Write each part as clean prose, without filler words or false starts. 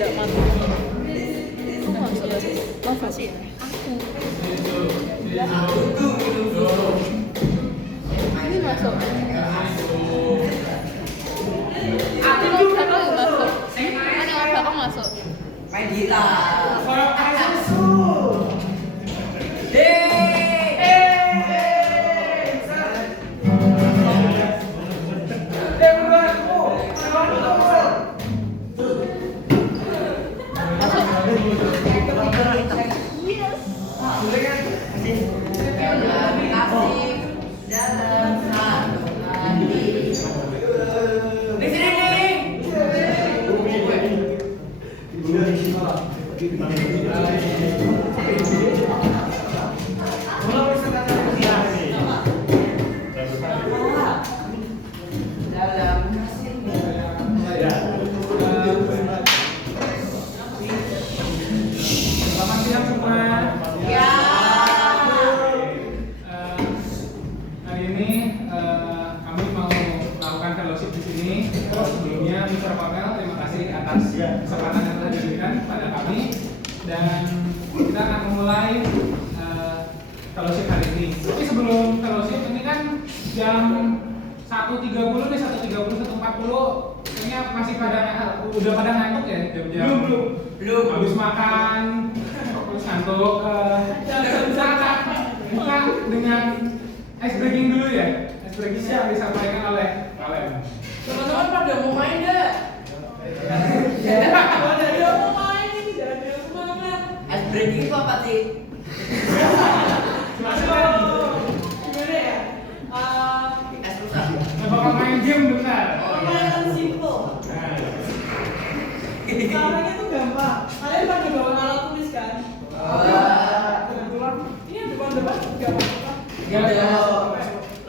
tidak masuk. Aku masuk masih ya. Ini masuk. Aku siapa yang masuk? Ada orang belakang masuk. Main gila. Kesempatan yang telah diberikan pada kami dan kita akan memulai fellowship hari ini. Tapi sebelum fellowship ini kan jam 1.30 nih, 1.30, 1.40 kayaknya masih udah pada ngantuk ya jam-jam belum habis makan terus ngantuk. Kita buka dengan ice breaking dulu ya. Ice breaking yang disampaikan oleh kalian. Teman-teman pada mau main gak? Ada yang mau main ini, jangan ada semangat. Ice breaking itu apa sih? Gimana ya? Es rusak. Bakal main game bentar. Permainan simple. Caranya tuh gampang. Kalian pada bawa alat tulis kan? Kebetulan ini yang depan-depan gampang.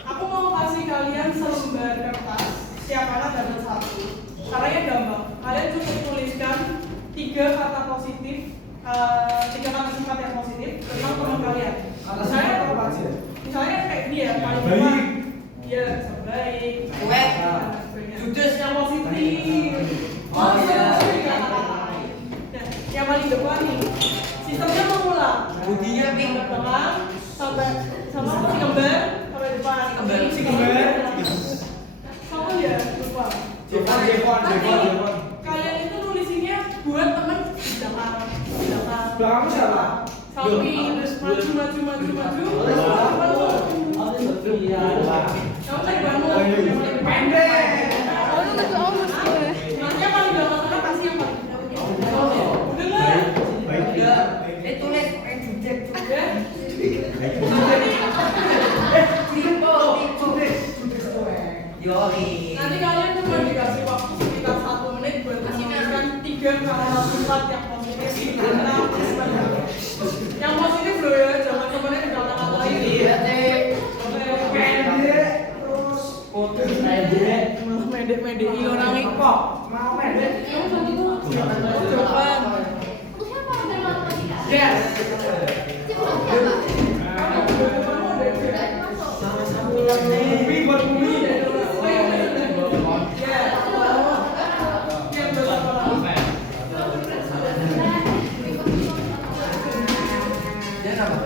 Aku mau kasih kalian selembar kertas. Setiap anak dapat satu. Caranya gampang. Kalian cukup tuliskan 3 kata positif, 3 kata sifat yang positif tentang teman kalian. Misalnya kayak dia paling baik, dia baik, Cuek. judes yang positif. Oh iya. Nah, yang paling depan nih, sistemnya mengulang. Budinya pink. Belakang sampai sama si kembar sampai depan. Si kembar. Sama ya, lupa. Jepon. Kalian itu nulisinnya buat temen Belakang siapa? samping terus maju. Kamu cari bangun. Pendek. Oh, itu masuk almost gue. Nanti yang paling gampang kasih yang paling. Udah nggak? Tulis pakai judek. Udah. Yoi. Nanti kalian cuma dikasih waktu sekitar 1 menit buat menuliskan 3 kata sifat yang positif. Yang positif loh ya, jangan temennya kata-katain. Iya deh. Mede-medei orangnya kok. Mau pendek. Jawaban. Yes. Bumi buat bumi. Dia apa?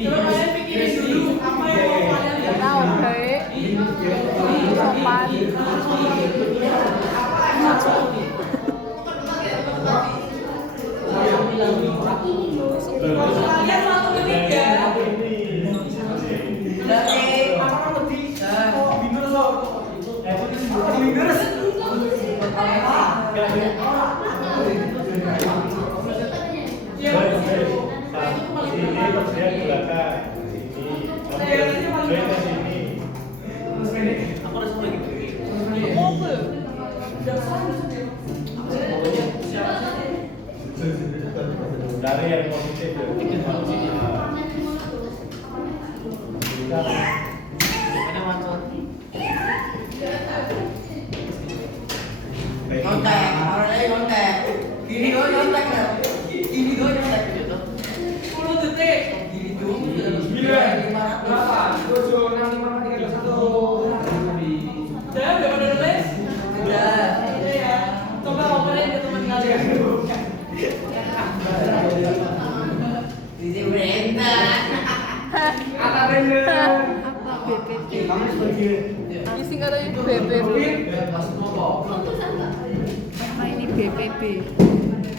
Coba kalian pikirin dulu apa yang mau kalian lihat. Tahu, Hei. Sopan. Kalian 1 menit ya. Dari yang positif Nyontek, orangnya nyontek. Gini doang nyontek nggak? Gini doang nyontek gitu. 10 detik. Gini doang. Udah pada nulis? Udah. Udah ya. Coba operin ke teman kalian. Di Brenda. Kata bener. Apa BPP? Kamu sebagai Ini singkatannya BPP. Apa ini BPP?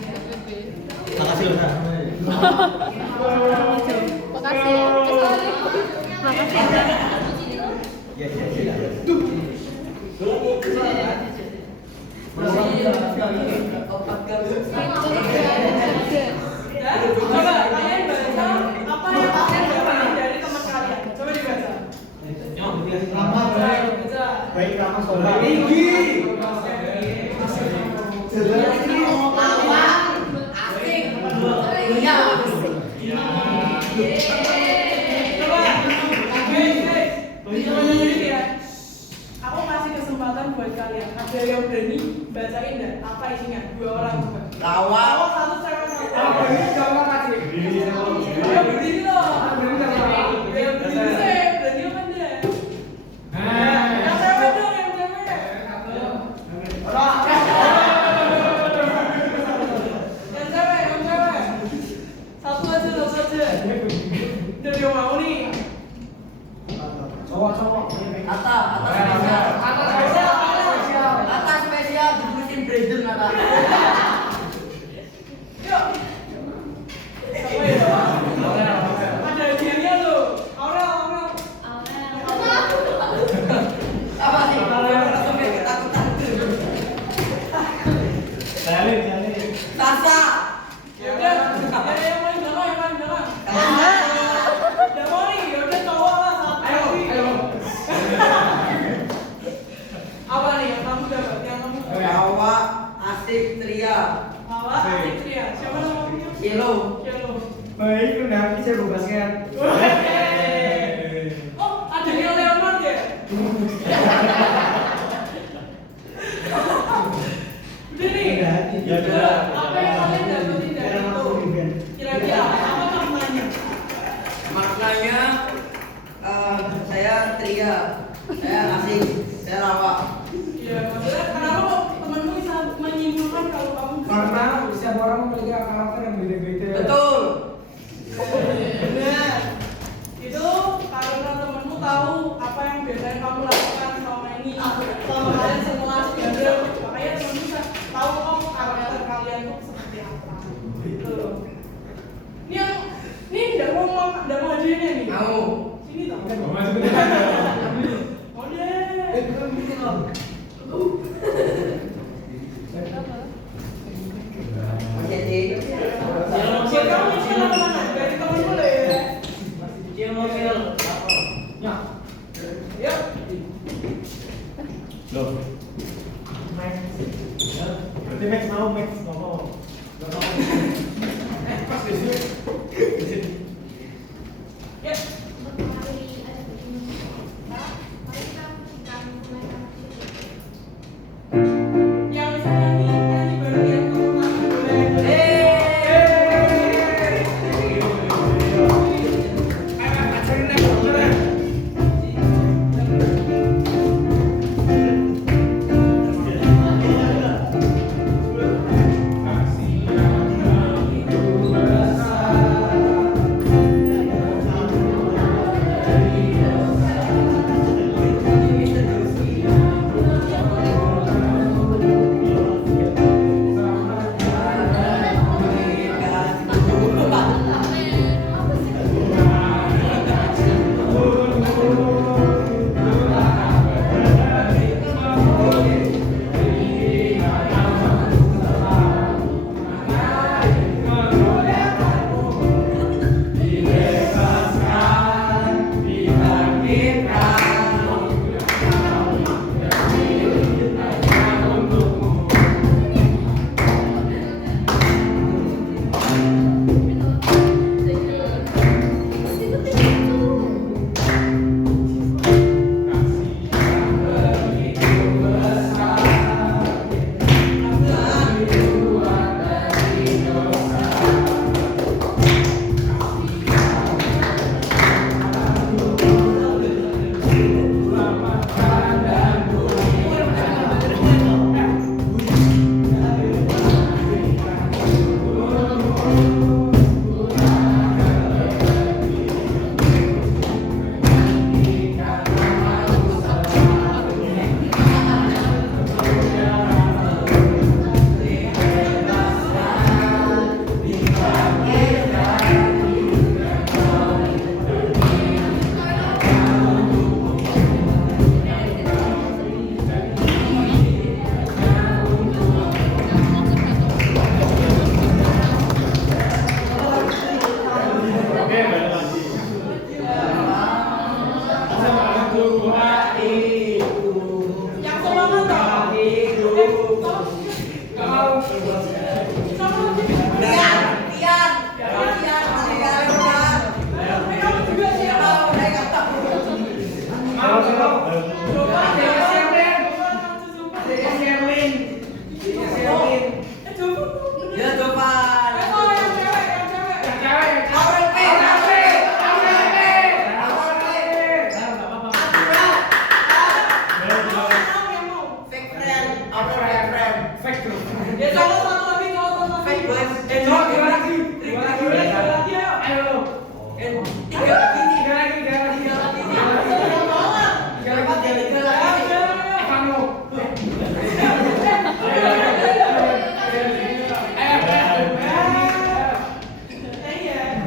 BPP. makasih loh Kak. Makasih. Sorry. Makasih. Ya ya ya. Ya, coba kalian baca apa yang kalian dapat dari teman kalian. Coba dibaca. Ramah baik. Baca. Baik ramah soleh. Tinggi. Jelas ini Lawa. Asik. Iya. Coba. Guys. Ini ya. Aku kasih kesempatan buat kalian. Ada yang berani bacain enggak apa isinya? 2 orang coba. Lawa. Cowok satu, cewek satu. Ini jangan kasih. Ya berdiri loh. Ya berdiri sih. Berani apa enggak? Yang cewek dong, yang cewek. Yang cewek. Satu aja. Udah dia mau nih. cowok. Atas spesial dibuatin Brandon Ata. Yuk. Siapa ya? Ada hadiahnya loh. Aurel. Apa sih? Langsung kayak ketakutan. Jalin. Sasa. Ya udah, yang paling belakang. Udah mau nih, ya udah cowok lah satu. Ayo. Apa nih yang kamu dapat? Yang kamu Lawa. Asik Tria. bawa asik Tria. Siapa namanya? Yellow. Yellow. Baik, udah bisa gue basket. Oh, ada yang Leonard ya? Udah nih. Ya udah. Apa yang kalian dapetin dari itu? Kira-kira apa maknanya? Maknanya saya Tria. Saya asik. Saya Lawa. Ya, maksudnya kenapa kok temenmu bisa menyimpulkan kalau kamu Karena setiap orang memiliki karakter yang beda-beda. Betul. benar? Itu karena temenmu tahu apa yang biasanya kamu lakukan selama ini, selama kalian semua bareng, makanya temenmu bisa tahu kamu karakter kalian tuh seperti apa. Gitu. Ini nggak mau hadiahnya nih. Mau. Sini dong. Mama sebentar. Oh deh. Oke, Dik. Buat kamu itu kemana-mana, dari temenmu deh. Ya. Yuk. Loh. Berarti Max mau. Pas di sini. Ya. Yang bisa nyanyi bareng yang kamu boleh. Kasih yang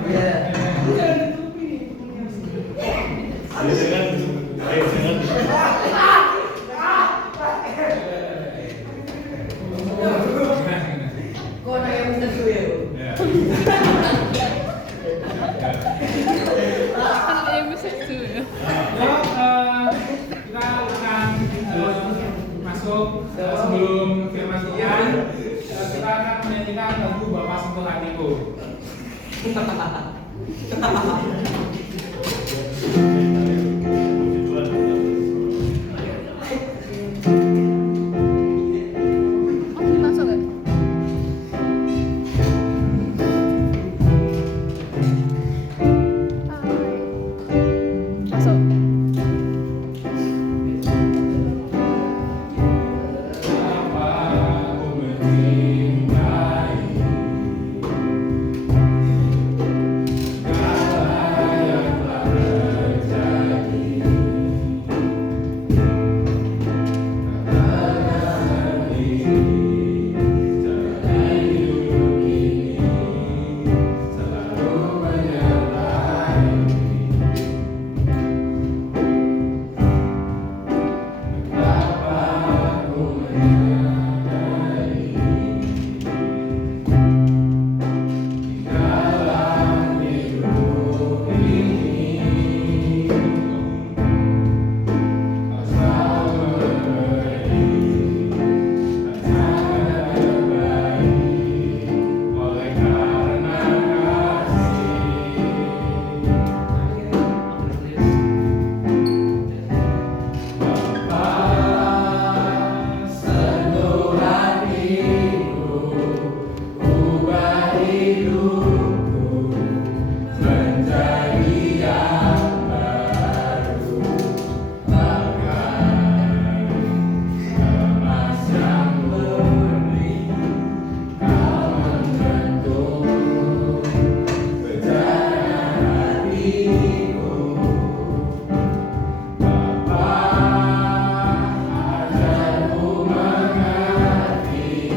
Lu jangan ditutupi nih temennya. Kok nanya Mister Suyo? Kan dia bisa tuh ya. Yuk, kita akan masuk sebelum firman Tuhan. Kita akan menyanyikan lagu Bapa Sentuh Hatiku. Oh, masuk ya? Masuk. Bapa, ku mencintai segala yang telah terjadi. Dalam diri, jalan hidup ini selalu menyertai. Betapa ku menyadari di dalam hidup ini kau selalu memberi rancangan terbaik oleh karena Bapa, sentuh hatiku, ubah hidupku menjadi yang baru. Bahkan emas yang murni, kau membentuk berjalan hatiku. Bapa, ajarku mengerti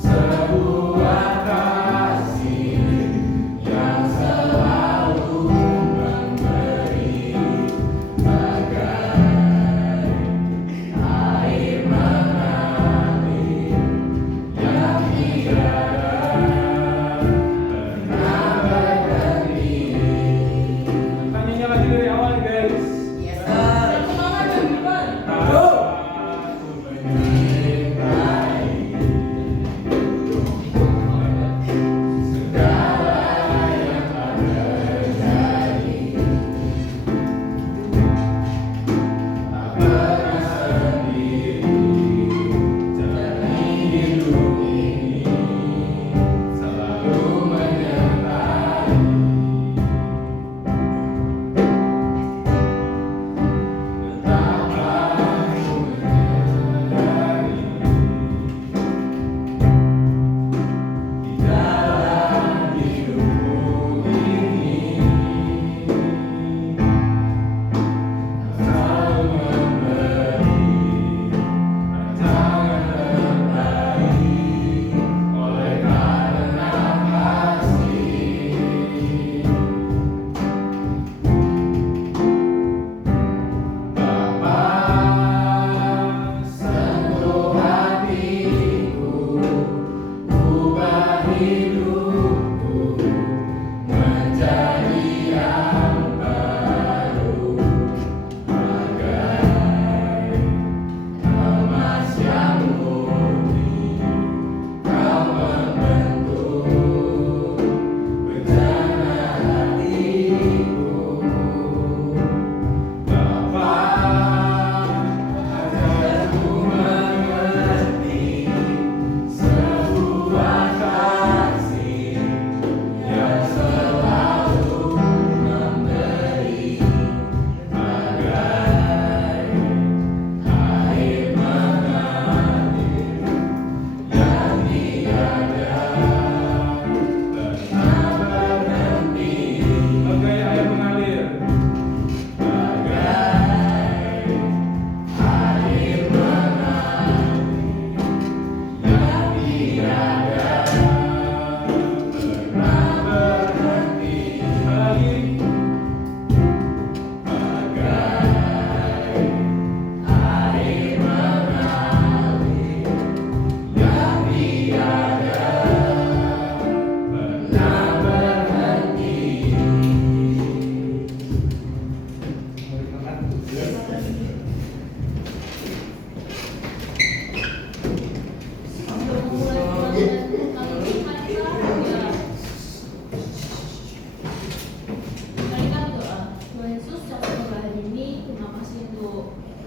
sebuah kasih yang selalu memberi bagai air mengalir yang tiada pernah berhenti.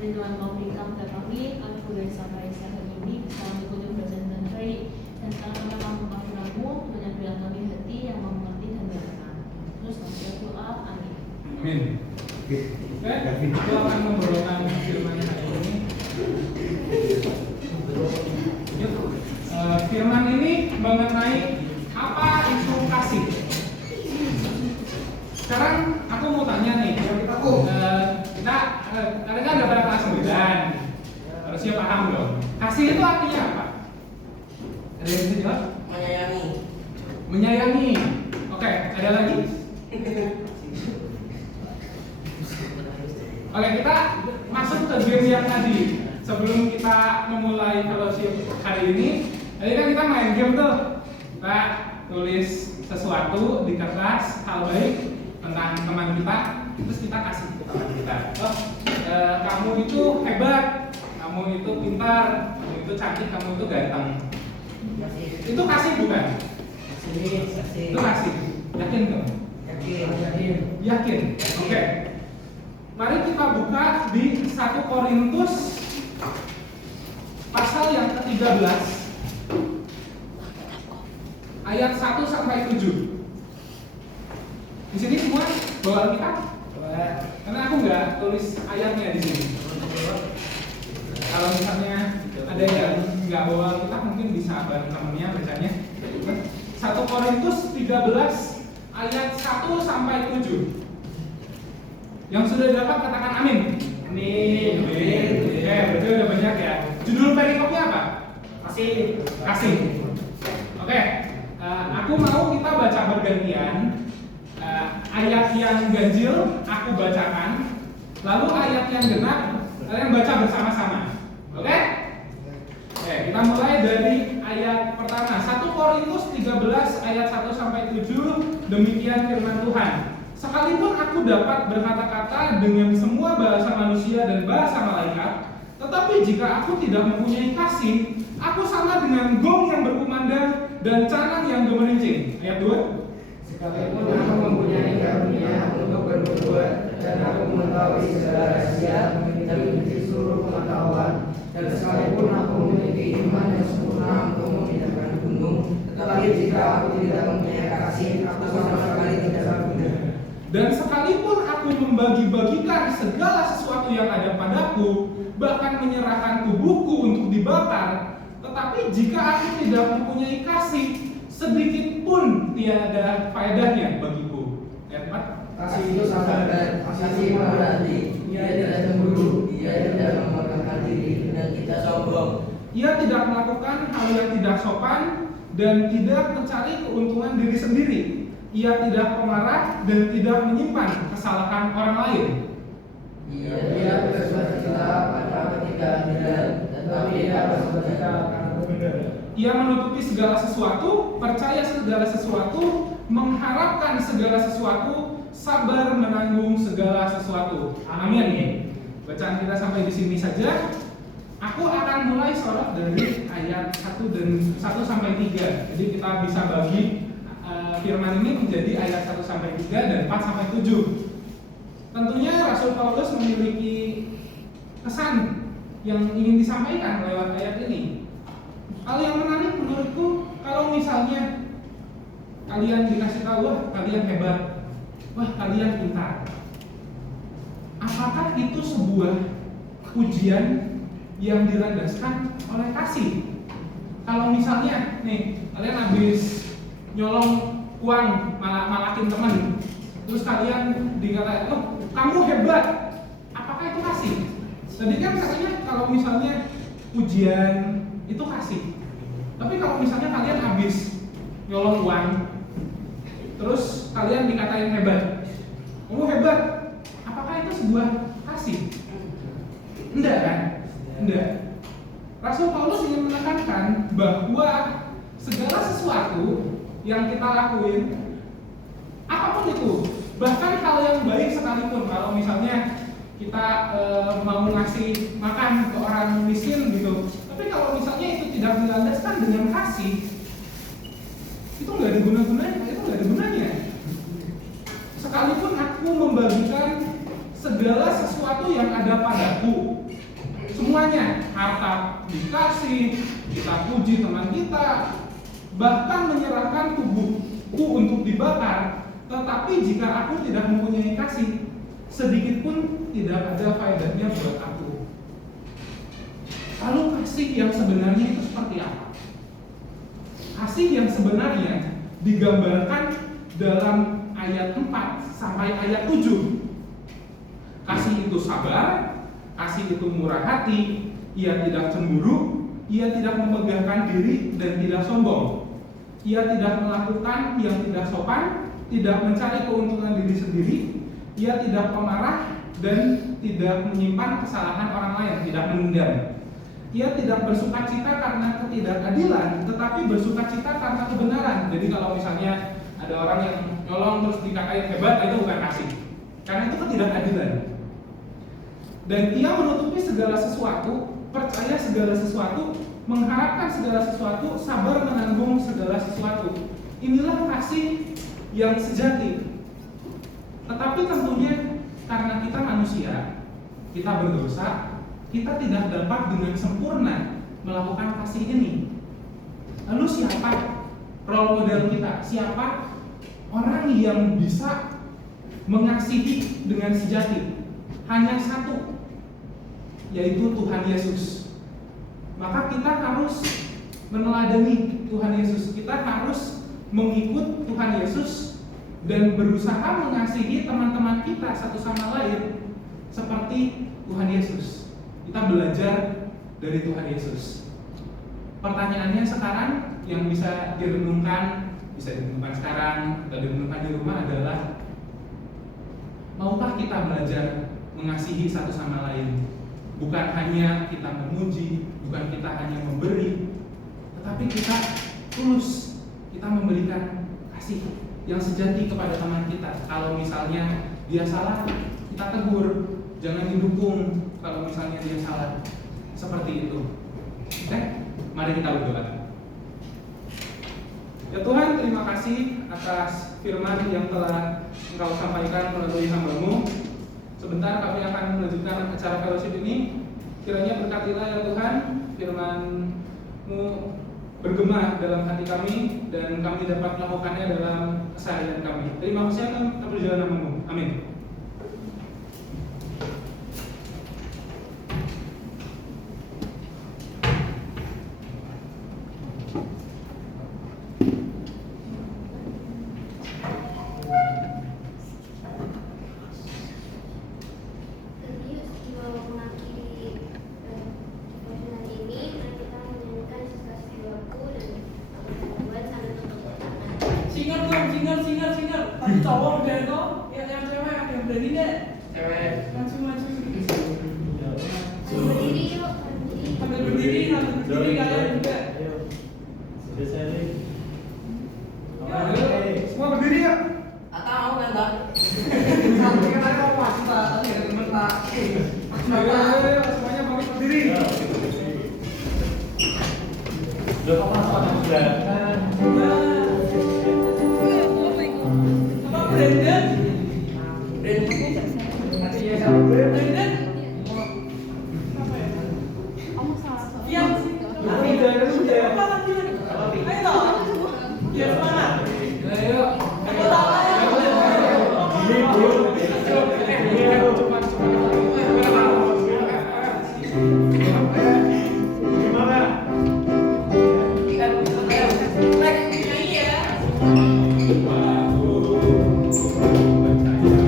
Ridwan Maulika kami, aku dari sampai saat ini bisa mengikuti pelajaran dan baik dan sekarang memang memaafkanmu menyampaikan kami hati yang mengerti dan berkenan. Terus sampai doa, amin. Amin. Oke, itu akan membawakan firman hari ini. Firman ini mengenai apa itu kasih. Sekarang aku mau tanya nih, kita kalian kan udah pada kelas 9, harusnya paham dong. Kasih itu artinya apa? Ada yang bisa jawab? Menyayangi. Menyayangi. Oke, ada lagi? Oke, kita masuk ke game yang tadi. Sebelum kita memulai fellowship hari ini, tadi kan kita main game tuh. Kita tulis sesuatu di kertas hal baik tentang teman kita, terus kita kasih ke teman kita. Oh, kamu itu hebat, kamu itu pintar, kamu itu cantik, kamu itu ganteng. Itu kasih bukan? Itu kasih. Yakin dong? Yakin. Oke. Mari kita buka di 1 Korintus pasal yang ke-13 ayat 1 sampai 7. Di sini semua bawa kita? Karena aku nggak tulis ayatnya di sini. Kalau misalnya ada yang nggak bawa kita mungkin bisa bantu temennya bacanya. 1 Korintus 13 ayat 1 sampai 7. Yang sudah dapat katakan amin. Amin. Oke, berarti udah banyak ya. Judul perikopnya apa? Kasih. Oke, aku mau kita baca bergantian. Ayat yang ganjil aku bacakan, lalu ayat yang genap kalian baca bersama-sama. Oke? Oke, kita mulai dari ayat pertama. 1 Korintus 13 ayat 1 sampai 7. Demikian firman Tuhan. Sekalipun aku dapat berkata-kata dengan semua bahasa manusia dan bahasa malaikat, tetapi jika aku tidak mempunyai kasih, aku sama dengan gong yang berkumandang dan canang yang gemerincing. Ayat 2. Sekalipun aku mempunyai karunia untuk bernubuat dan aku mengetahui segala rahasia dan memiliki seluruh pengetahuan, dan sekalipun aku memiliki iman yang sempurna untuk memindahkan gunung, tetapi jika aku tidak mempunyai kasih, aku sama sekali tidak berguna. Dan sekalipun aku membagi-bagikan segala sesuatu yang ada padaku, bahkan menyerahkan tubuhku untuk dibakar, tetapi jika aku tidak mempunyai kasih, sedikit pun tiada faedahnya bagiku. Ayat 4. Kasih itu sabar, kasih berhati, ia tidak cemburu, ia tidak membanggakan diri dan tidak sombong. Ia tidak melakukan hal yang tidak sopan dan tidak mencari keuntungan diri sendiri. Ia tidak pemarah dan tidak menyimpan kesalahan orang lain. Ia tidak bersuka pada ketidakadilan, tetapi ia bersuka karena kebenaran. Ia menutupi segala sesuatu, percaya segala sesuatu, mengharapkan segala sesuatu, sabar menanggung segala sesuatu. Amin. Bacaan kita sampai di sini saja. Aku akan mulai sorot dari ayat 1 sampai 3. Jadi kita bisa bagi firman ini menjadi ayat 1 sampai 3 dan 4 sampai 7. Tentunya Rasul Paulus memiliki kesan yang ingin disampaikan lewat ayat ini. Hal yang menarik menurutku, kalau misalnya kalian dikasih tahu, wah kalian hebat, wah kalian pintar, apakah itu sebuah pujian yang dilandaskan oleh kasih? Kalau misalnya nih kalian habis nyolong uang, malakin teman, terus kalian dikatain, oh kamu hebat, apakah itu kasih? Tadi kan katanya kalau misalnya pujian itu kasih. Tapi kalau misalnya kalian habis nyolong uang, terus kalian dikatain hebat, kamu hebat, apakah itu sebuah kasih? Enggak kan? Enggak. Rasul Paulus ingin menekankan bahwa segala sesuatu yang kita lakuin, apapun itu, bahkan hal yang baik sekalipun, kalau misalnya kita mau ngasih makan ke orang miskin gitu, tapi kalau misalnya itu tidak dilandaskan dengan kasih, itu nggak ada gunanya. Sekalipun aku membagikan segala sesuatu yang ada padaku, harta dikasih, kita puji teman kita, bahkan menyerahkan tubuhku untuk dibakar, tetapi jika aku tidak mempunyai kasih, sedikit pun tidak ada faedahnya buat aku. Lalu kasih yang sebenarnya itu seperti apa? Kasih yang sebenarnya digambarkan dalam ayat 4 sampai ayat 7. Kasih itu sabar, kasih itu murah hati, ia tidak cemburu, ia tidak memegahkan diri dan tidak sombong. Ia tidak melakukan yang tidak sopan, tidak mencari keuntungan diri sendiri, ia tidak pemarah dan tidak menyimpan kesalahan orang lain, tidak menendam. Ia tidak bersukacita karena ketidakadilan, tetapi bersukacita karena kebenaran. Jadi kalau misalnya ada orang yang nyolong terus dikatain hebat, itu bukan kasih, karena itu ketidakadilan. Dan ia menutupi segala sesuatu, percaya segala sesuatu, mengharapkan segala sesuatu, sabar menanggung segala sesuatu. Inilah kasih yang sejati. Tetapi tentunya karena kita manusia, kita berdosa, kita tidak dapat dengan sempurna melakukan kasih ini. Lalu siapa role model kita? Siapa orang yang bisa mengasihi dengan sejati? Hanya satu, yaitu Tuhan Yesus. Maka kita harus meneladani Tuhan Yesus. Kita harus mengikut Tuhan Yesus dan berusaha mengasihi teman-teman kita satu sama lain seperti Tuhan Yesus. Kita belajar dari Tuhan Yesus. Pertanyaannya sekarang yang bisa direnungkan sekarang atau direnungkan di rumah adalah, maukah kita belajar mengasihi satu sama lain? Bukan hanya kita memuji, bukan kita hanya memberi, tetapi kita tulus, kita memberikan kasih yang sejati kepada teman kita. Kalau misalnya dia salah, kita tegur, jangan didukung kalau misalnya dia salah. Seperti itu. Oke? Mari kita berdoa. Ya Tuhan, terima kasih atas firman yang telah Engkau sampaikan melalui hamba-Mu. Sebentar kami akan melanjutkan acara fellowship ini. Kiranya berkatilah ya Tuhan, firman-Mu bergema dalam hati kami dan kami dapat melakukannya dalam keseharian kami. Terima kasih atas perjalanan nama-Mu. Amin. Singer. Tadi cowok udah itu, yang cewek ada yang berani deh. Cewek. Maju. Berdiri yuk. Sambil berdiri kalian juga. Sudah sharing. Semua berdiri ya. Atau mau kan tak? Nanti kan ada pas tak, tadi ada teman tak. Ayo, semuanya bangkit berdiri. Udah apa sudah? Brandon. Brandon. Apa ya? Kamu salah. Yang sih. Apa lagi? Ayo toh. Dia mana? Ayo. Apa lagi? Ini bro. Gimana? Nyanyi ya. Aku percaya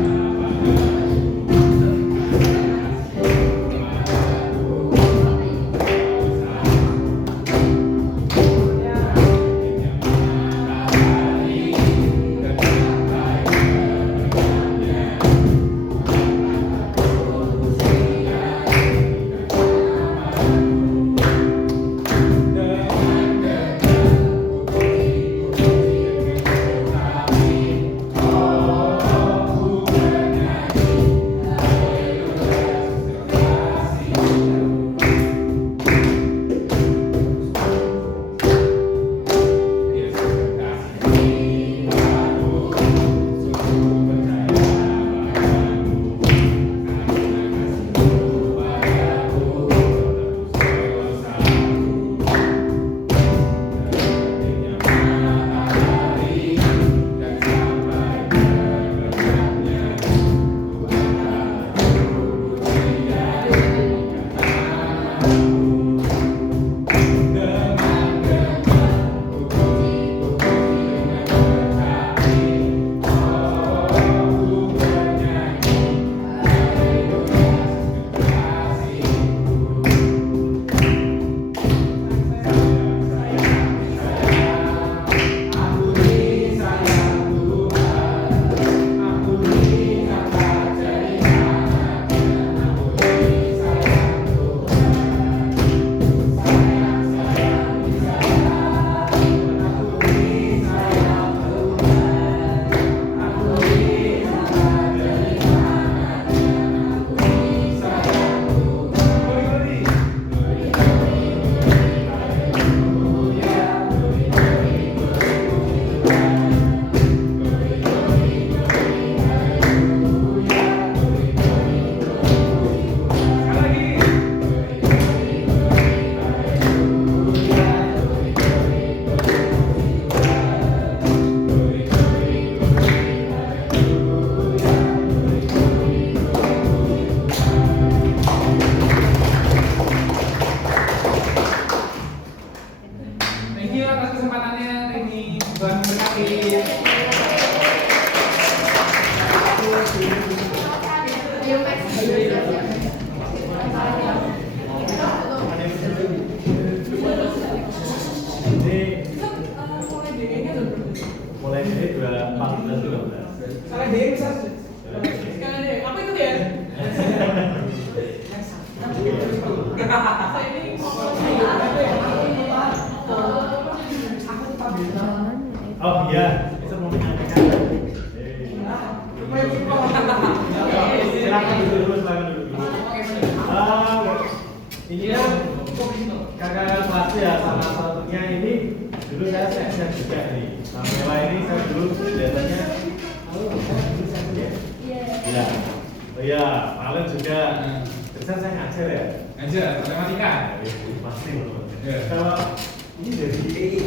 pakai D bisa. Sekali deh, aku ikut ya. Saya ini mau Oh iya, bisa mau menyampaikan. Silakan duduk dulu, silakan duduk dulu. Ini kan kakak kelas ya, salah satunya ini dulu saya seksnya juga nih. Samela ini saya dulu kelihatannya, iya. Oh iya, Valen juga. Terus saya ngajar ya. Ngajar matematika. Pasti loh. Iya. Kalau ini dari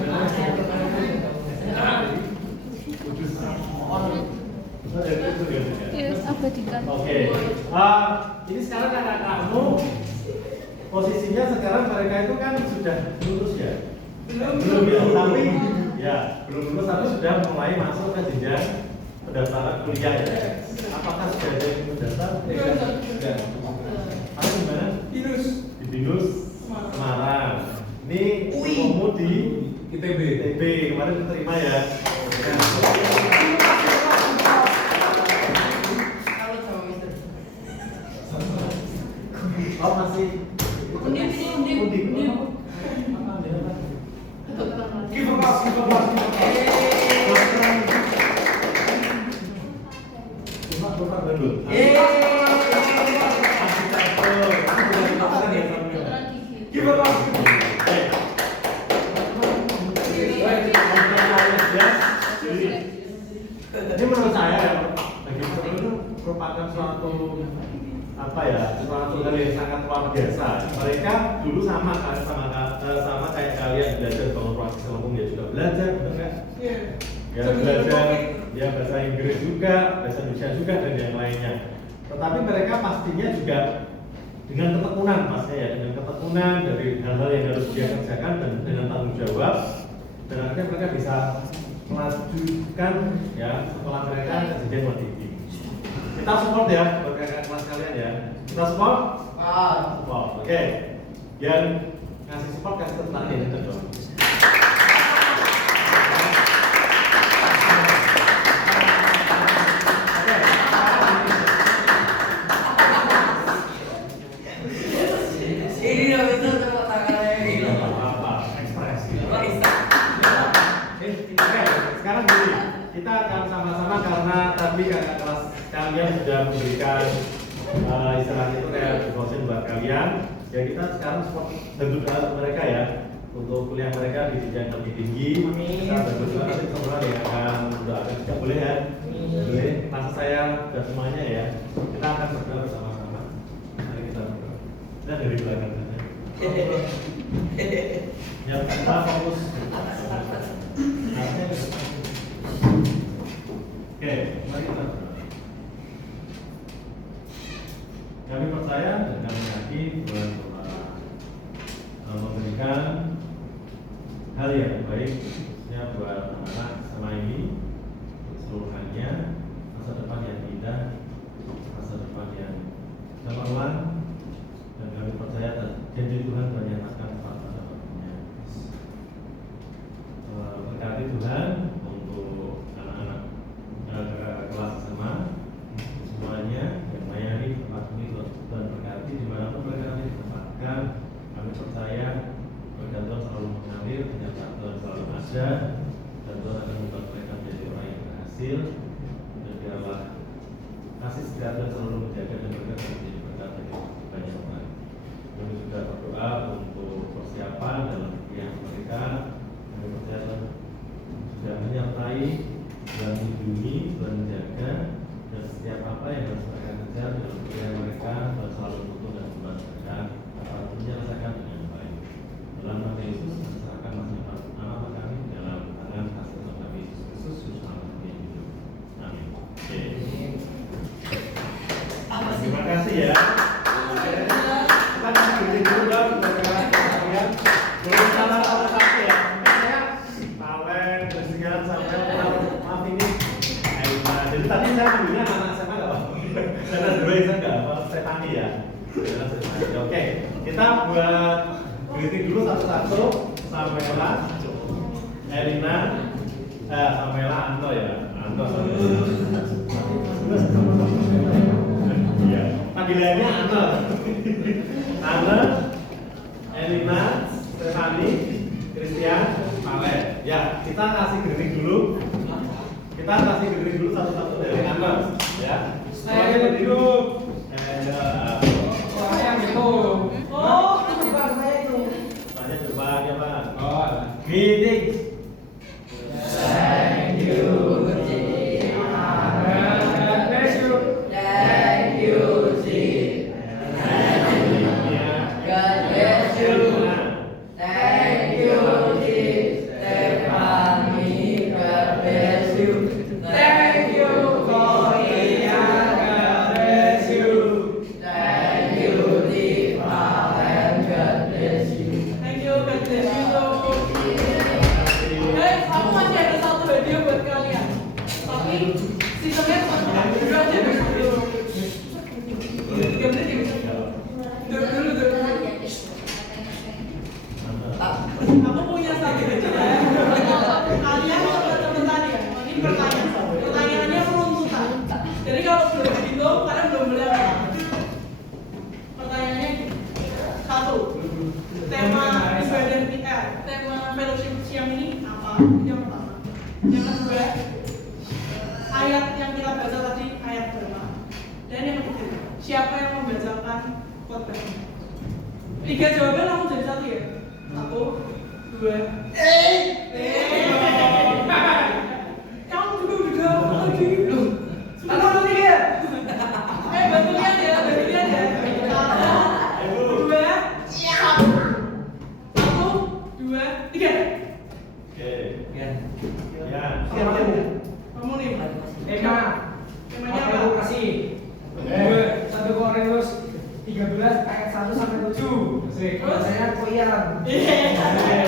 mana? Kudus. Oh, dari Kudus ya. Yes, abadikan. Oke. Ini sekarang kakak kamu posisinya sekarang mereka itu kan sudah lulus ya? Belum ya, tapi ya belum lulus tapi sudah mulai masuk ke jenjang pendaftaran kuliah ya. Apakah sudah ada yang mendaftar? Sudah. Atau gimana? Di Binus Semarang. Ini kamu di ITB. ITB kemarin diterima ya. Oh masih undi. Ini menurut saya ya, bagi peserta itu merupakan suatu suatu hal yang sangat luar biasa. Mereka dulu sama kayak kalian belajar bangun ruang selembung ya juga belajar, benar nggak? Iya. Ya belajar, ya bahasa Inggris juga, bahasa Indonesia juga dan yang lainnya. Tetapi mereka pastinya juga dengan ketekunan pastinya ya, dengan ketekunan dari hal-hal yang harus dia kerjakan dan dengan tanggung jawab. Dan akhirnya mereka bisa melanjutkan ya sekolah mereka ke jenjang lebih tinggi. Kita support ya buat kakak kelas kalian ya. Kita support? Support. Oke. Yang ngasih support kasih tepuk tangan ya dong. Sekarang gini, kita akan sama-sama karena tadi kakak kelas kalian sudah memberikan istilahnya itu kayak dosen buat kalian. Ya kita sekarang support bantu doa mereka ya untuk kuliah mereka di jenjang lebih tinggi. Kita berdoa nanti semua yang akan mendoakan juga boleh ya. Boleh. Masa saya dan semuanya ya. Kita akan berdoa bersama-sama. Mari kita berdoa. Kita dari belakang saja. Ya kita fokus. Oke, mari kita berdoa. Kami percaya dan kami yakin Tuhan telah memberikan hal yang baik khususnya buat anak-anak sama ini keseluruhannya, masa depan yang indah, masa depan yang cemerlang, dan kami percaya dan janji Tuhan menyatakan pada waktunya. Berkati Tuhan untuk anak-anak kelas SMA semuanya yang melayani tempat ini Tuhan berkati dimanapun mereka nanti ditempatkan. Kami percaya berkat Tuhan selalu mengalir, kenyataan Tuhan selalu ada, dan Tuhan akan membuat mereka menjadi orang yang berhasil. Dan biarlah kasih setia Tuhan selalu menjaga dan mereka menjadi berkat bagi banyak orang. Kami juga berdoa untuk persiapan dalam kuliah mereka. Kami percaya Tuhan sudah menyertai, dan melindungi, dan menjaga, dan setiap apa yang harus mereka kejar dalam kuliah mereka Tuhan selalu menuntun dan membuat mereka dapat menyelesaikan dengan baik. Dalam nama Yesus, serahkan masing-masing anak kami dalam tangan kasih Tuhan kami Yesus Kristus, Selamat kami hidup. Amin. Oke. Terima kasih ya. Kita beri dulu dong kepada kalian. Boleh salah satu ya. Saya Valen, Christian, sampai maaf ini. Jadi tadi saya punya anak SMA nggak apa? Karena dua yang saya nggak apa, saya tani ya. Oke, kita buat greeting dulu satu-satu. Samela, Elina, Samela, Anto ya. Anto. Ya, panggilannya Anto. Anto, Elina, Stefani, Christian, Male. Ya, kita kasih greeting dulu. Kita kasih greeting dulu satu-satu dari Anto. Ya. Saya berduduk. Orang yang gitu. Oh, Bukan saya itu. Tanya depan ya Pak. Oh, Greetings. Thank you, Ji. God bless you. Thank you, Ji. God bless you. Thank you, Ji. Stephanie, God bless you. Thank you, Korea. God bless you. Thank you, Diva, and God bless you. thank you, God bless you. Guys, aku masih ada satu hadiah buat kalian. Tapi sistemnya sama. Dulu aja dulu. 3 menit ya bisa. Dulu. Aku punya satu hadiah. Kalian coba teman ya. Ini pertanyaan. Pertanyaannya penuntutan. Jadi kalau belum dihitung, kalian belum boleh apa. Pertanyaannya gini. 1. Tema ibadah kita, tema fellowship siang ini apa? Itu yang pertama. Yang kedua, ayat yang kita baca tadi ayat berapa? Dan yang ketiga, siapa yang membacakan khotbah? 3 jawaban langsung jadi 1 ya. 1, 2, kamu juga udah jawab lagi. Sudah 3. Bantu lihat ya. 1, 2, 3. Oke. Ya. Kamu nih. Tema. Temanya apa? Aku kasih. 1 Korintus 13 ayat 1 sampai 7. Asik. Terus? Saya koyan. Iya.